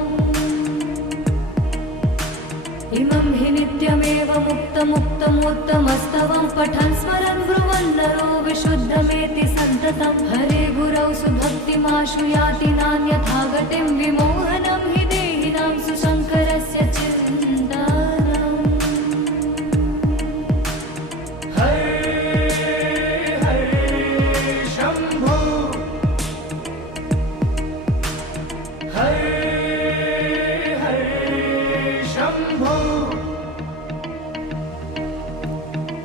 इमं हि नित्यमेव मुक्तमुक्तमोत्तमस्तवं पठन् स्मरन् ब्रुवन् नरो विशुद्धमेति सन्ततं हरे गुरौ सुभक्तिमाशु याति नान्यथा गतिं विमोहनं हि देहिनां सुशङ्करस्य चिन्तनम् हरे हरे शम्भो हरे हरे शम्भो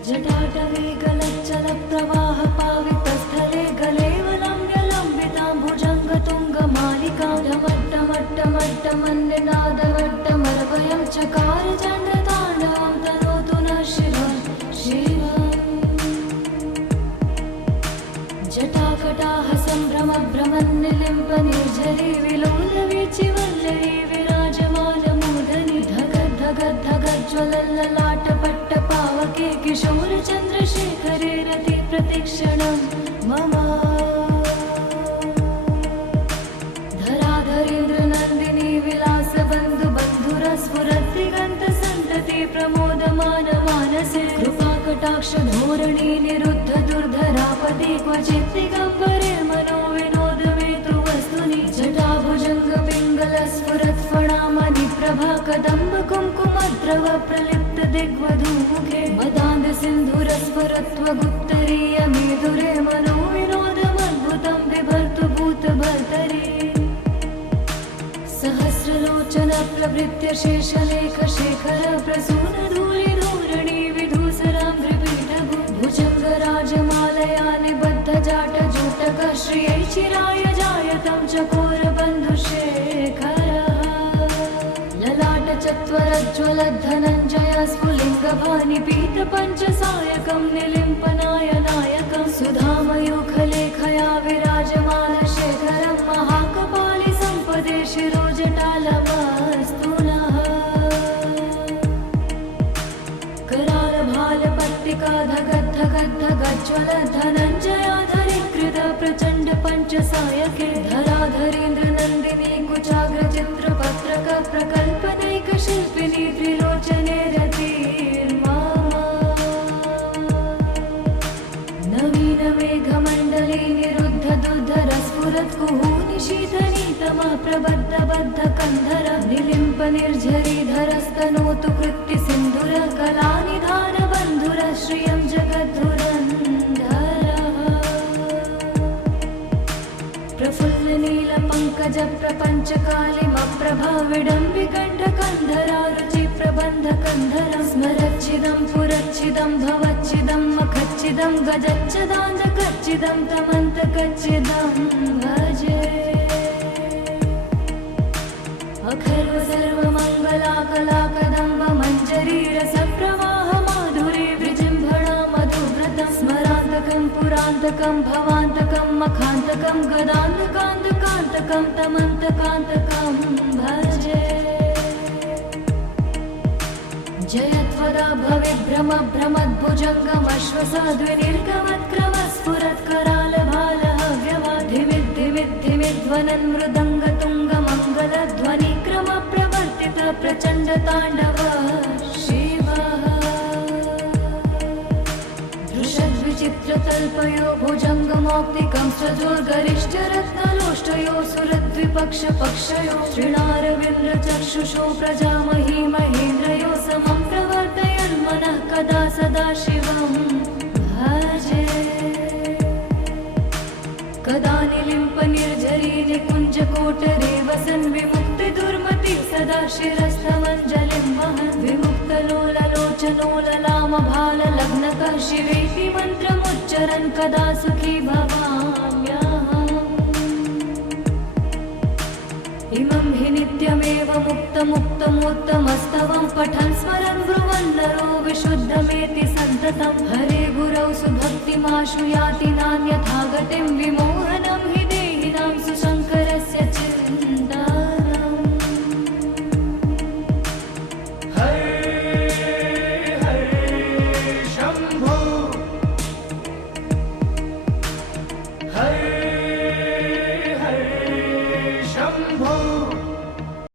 जटाटवे गलच्चलप्रवाह पावितस्थले गलेवलम्ब्यलम्बितां भुजङ्गतुङ्गमालिकां ढमट्टमट्टमट्टमन्निनादमट्टमर्वयं चकार चण्डताण्डवं तनोतु नः शिवं शिवम् जटाकटाः सम्भ्रमभ्रमन्निलिम्प निर्झरी विलोलवीचिवल्लरी विराजमानमूर्धनि धगद्धगद्धगज्ज्वलल्ललाटपट्टपावके किशोरचन्द्रशेखरे रति प्रतीक्षणं मम धराधरेन्द्रनन्दिनी विलासबन्धुबन्धुरस्फुरद्दिगन्तसन्तति प्रमोदमान मानसे कृपाकटाक्षधोरणी निरुद्ध दुर्धरापदे क्वचित् दिगम्बरे मनोविनोदमेतु वस्तुनि जटाभुजङ्गपिङ्गलस्फुरत्फणामणिप्रभा कदम्ब कुङ्कुमद्रव प्रलिप्त दिग्वधूमुखे मदान्दसिन्धुरस्फुरत्वगुत्तरीयमेधुरे मनोविनोदमद्भुतं बिभर्तु भूतभर्तरि भृत्य शेषलेख शेखर प्रसून धूलि धूरणि विधूसरां त्रिपीठभु भुजङ्गराजमालया निबद्ध जाट जूटक श्रियै चिराय जायतं चकोर बन्धुशेखरः ललाट चत्वरज्ज्वलद्धनञ्जय स्फुलिङ्गभानि पीत पञ्चसायकं निलिम्पनाय नायकं सुधामयूखलेखया विराजमान शेखरं महाकपालि सम्पदे शिरोजटालमस्तु नः करालभालपट्टिका धगद्धगद्धगज्ज्वल धनञ्जयाधरीकृत प्रचण्ड पञ्चसायके धराधरेन्द्र नन्दिनी कुचाग्रचित्रपत्रक प्रकल्पनैक शिल्पिनी त्रिलोचने रतिर्मा नवीन मेघमण्डले निरुद्ध दुर्धर स्फुरत् कुहूनि शीतनीतमा प्रबद्ध बद्ध कन्धर निलिम्प निर्झरीधरस्तनोतु कृत्ति सिन्धुर कलानिधान बन्धुर श्रियं जगद्धुरन्धरः प्रफुल्ल नील पङ्कज प्रपञ्च कालिमप्रभा विडम्बिकण्ठ कन्धरा रुचि प्रबन्ध कन्धर स्मरच्छिदं पुरच्छिदं भवच्छिदं मखच्छिदं गजच्छदान्धकच्छिदं तमन्तकच्छिदं भजे अखर्व सर्वमङ्गलाकलाकदम्ब मञ्जरी रसप्रवाह माधुरी विजृम्भणा मधुव्रतं स्मरान्तकं पुरान्तकं भवान्तकं मखान्तकं गदान्तकान्तकान्तकं तमन्तकान्तकं भजे जयत्वदा भविभ्रम भ्रमद्भुजङ्गमश्वसाद्विनिर्गमत्करालभालहव्यवाधिमिद्धिमिद्धिमिध्वनन् मृदङ्गतुङ्गमङ्गलध्वनिक्रम प्रवर्तित प्रचण्ड ताण्डव शिवः दृशद्विचित्रतल्पयो भुजङ्गमौक्तिकं स्वजोर्गरिष्ठरत्नलोष्टयो सुरद्विपक्षपक्षयो श्रीणारविन्द्रचक्षुषो प्रजामही महेन्द्रयो समं प्रवर्तयन्मनः कदा सदा शिवं भजे कदा निलिम्प निर्झरी निकुञ्जकोटरे वसन् विमुक्तिदुर्मति सदा शिरस्थमञ्जलिं वहन् विमुक्तलोललोचनो ललामभाललग्नकः शिवेति मन्त्रमुच्चरन् कदा सुखी भवाम्यहम् इमं हि नित्यमेव मुक्तमुक्तमोत्तमस्तवं पठन् स्मरन् ब्रुवन् नरो विशुद्धमेति सन्ततं हरे गुरौ सुभक्तिमाशु याति नान्यथा गतिं विमोहनं हि देहिनां सुशङ्करस्य चिन्तनम् हरे हरे शम्भो हरे हरे शम्भो